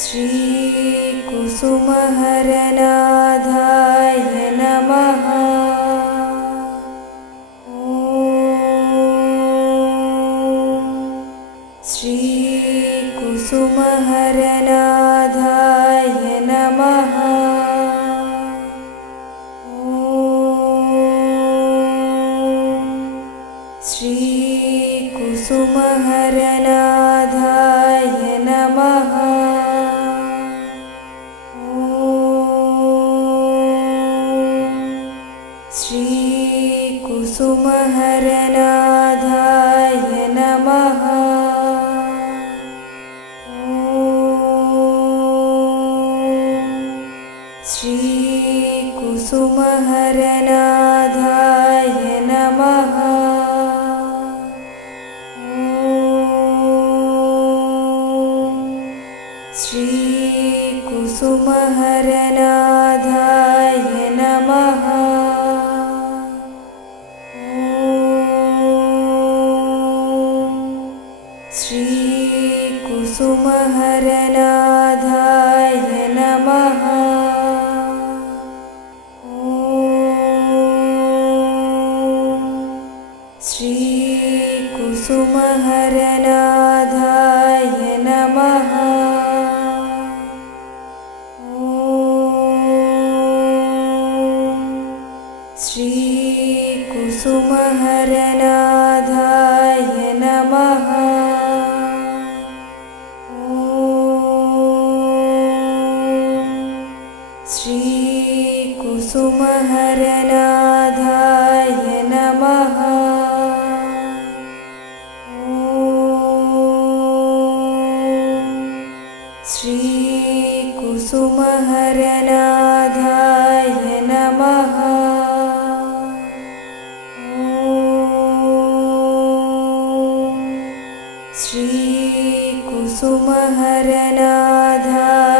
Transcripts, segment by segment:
श्रीकुसुमहरनाथाय नमः। श्रीकुसुमहरनाथाय नमः श्रीकुसुमहरनाथाय नमः। श्रीकुसुमहरनाथाय नमः। श्रीकुसुमहरनाथाय श्रीकुसुमहरनाधायनः ॐ श्रीकुसुमरनाधायनः ॐ श्रीकुसुमहरना श्रीकुसुमहरनाथाय नमः। श्रीकुसुमहरनाथाय नमः। श्रीकुसुमहरनाथाय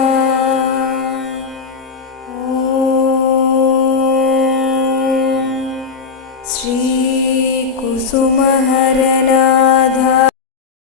श्रीकुसुमहर।